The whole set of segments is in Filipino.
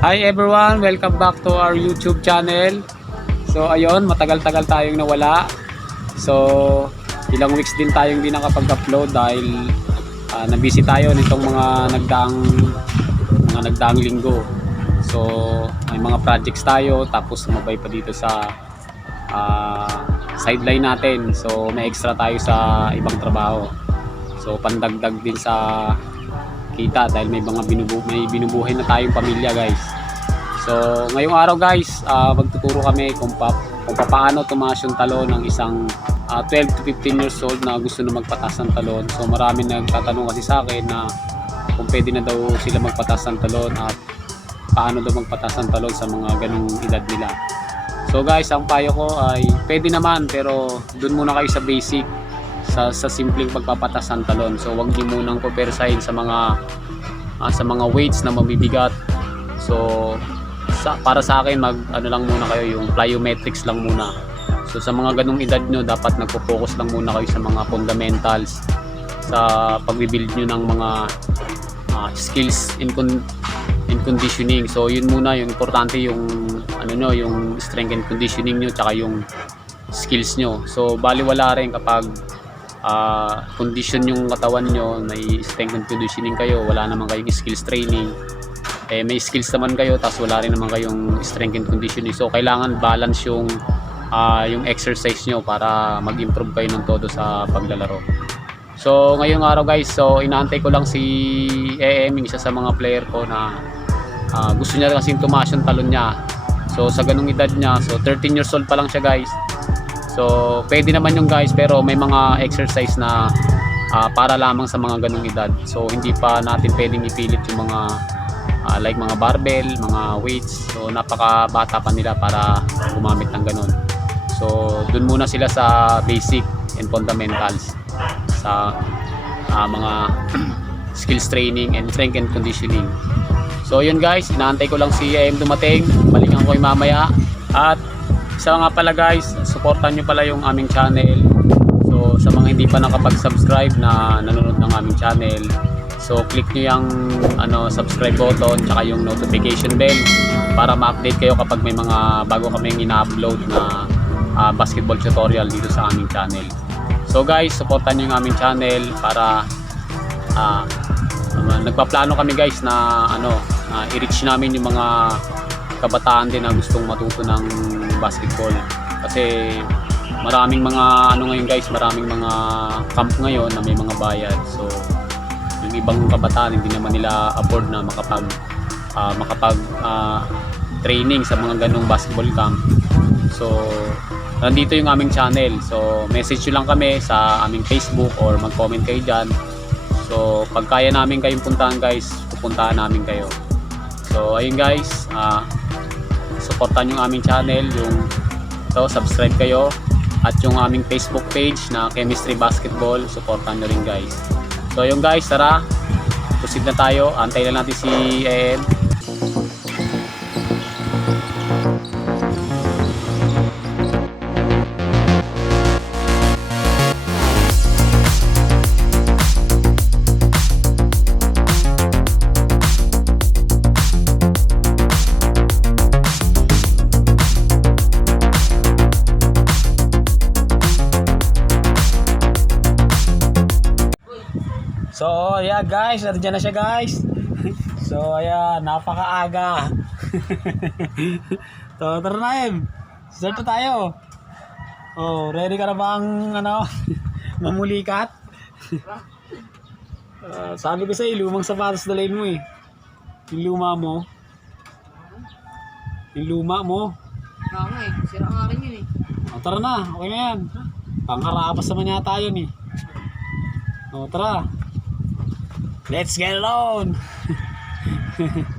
Hi everyone, welcome back to our YouTube channel. So ayun, matagal-tagal tayong nawala. So ilang weeks din tayong hindi nakapag-upload dahil uh, nabisi tayo nitong mga nagdaang mga nagdaang linggo. So may mga projects tayo tapos sumabay pa dito sa ah, sideline natin. So may extra tayo sa ibang trabaho. So pandagdag din sa kita dahil may mga binubu may binubuhay na tayong pamilya guys. So ngayong araw guys, ah, magtuturo kami kung, pa, kung paano tumaas yung talon ng isang ah, 12 to 15 years old na gusto na magpatas ng talon. So marami nagtatanong kasi sa akin na kung pwede na daw sila magpatas ng talon at paano daw magpatas ng talon sa mga ganong edad nila. So guys, ang payo ko ay pwede naman pero dun muna kayo sa basic sa sa simpleng pagpapatas ng talon. So wag niyo munang pupersahin sa mga ah, sa mga weights na mabibigat. So sa, para sa akin mag ano lang muna kayo yung plyometrics lang muna. So sa mga ganung edad nyo dapat nagpo-focus lang muna kayo sa mga fundamentals sa pagbibuild nyo ng mga ah, skills in con- in conditioning. So yun muna yung importante yung ano nyo, yung strength and conditioning nyo tsaka yung skills nyo. So baliwala rin kapag ah, condition yung katawan nyo, may strength and conditioning kayo, wala naman kayong skills training. Eh may skills naman kayo tapos wala rin naman kayong strength and conditioning. So kailangan balance yung ah, yung exercise nyo para mag-improve kayo ng todo sa paglalaro. So ngayong araw guys, so inaantay ko lang si EM, isa sa mga player ko na ah, gusto niya kasing tumaas yung talon niya. So sa ganung edad niya, so 13 years old pa lang siya guys. So pwede naman yung guys pero may mga exercise na ah, para lamang sa mga ganung edad. So hindi pa natin pwedeng ipilit yung mga ah, like mga barbell, mga weights. So napakabata pa nila para gumamit ng ganun. So dun muna sila sa basic and fundamentals sa ah, mga skills training and strength and conditioning. So yun guys, inaantay ko lang si AM dumating. Balikan ko yung mamaya. At isa nga pala guys, supportan nyo pala yung aming channel. So sa mga hindi pa nakapag-subscribe na nanonood ng aming channel, so click nyo yung ano, subscribe button tsaka yung notification bell para ma-update kayo kapag may mga bago kaming ina-upload na ah, basketball tutorial dito sa aming channel. So guys, supportan nyo yung aming channel para um, nagpaplano kami guys na ano, ah, i-reach namin yung mga kabataan din na gustong matuto ng basketball. Kasi maraming mga ano ngayon guys, maraming mga camp ngayon na may mga bayad. So yung ibang kabataan hindi naman nila afford na makapag ah, makapag ah, training sa mga ganong basketball camp. So nandito yung aming channel. So message nyo lang kami sa aming Facebook or mag-comment kayo dyan. So pag kaya namin kayong puntahan guys, pupuntahan namin kayo. So ayun guys, ah supportan yung aming channel, yung so subscribe kayo at yung aming Facebook page na Chemistry Basketball, supportan nyo rin guys. So yung guys, tara, proceed na tayo. Antay na natin si EM. So, guys, nandiyan na siya guys. So, ayan, napakaaga. so, tara na Em. Start na tayo. Oh, ready ka na bang, ano, mamulikat? Ah, sabi ko sa'yo, lumang sapatos dalhin mo eh. Yung luma mo. Yung luma mo. Oo nga eh, sira nga rin yun eh. O, tara na, okay na yan. Pangkarapas naman yata yun eh. O, tara. Let's get it on!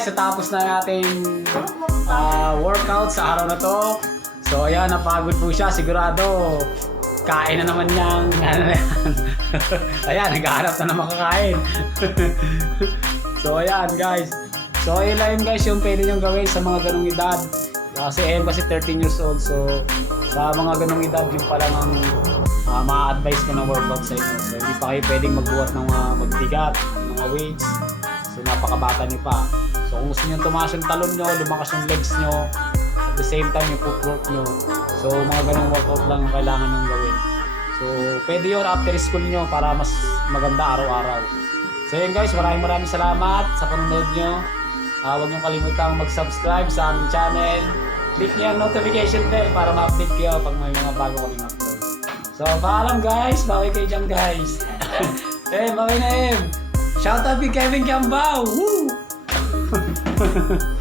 guys, natapos na yung ating ah, workout sa araw na to. So ayan, napagod po siya, sigurado. Kain na naman niyang, ano na yan. ayan, naghahanap na naman kakain. so ayan guys. So ayun lang guys, yung pwede niyong gawin sa mga ganong edad. Kasi Em kasi 13 years old, so sa mga ganong edad, yung pa lang ang uh, ma-advise ko ng workout sa inyo. So hindi pa kayo pwedeng magbuhat ng mga magbigat, ng mga weights. So napakabata niyo pa. So kung gusto niyo tumaas yung talon niyo, lumakas yung legs niyo, at the same time yung footwork niyo. So mga ganong workout lang yung kailangan niyong gawin. So pwede yun after school niyo para mas maganda araw-araw. So yun guys, maraming maraming salamat sa panonood niyo. Ah, huwag niyong kalimutang mag-subscribe sa aming channel. Click niyo ang notification bell para ma-update kayo pag may mga bago kaming upload. So, paalam guys. Bawi kayo dyan guys. eh, bawi na eh. Shout out kay Kevin Kiambao. Woo! ha ha ha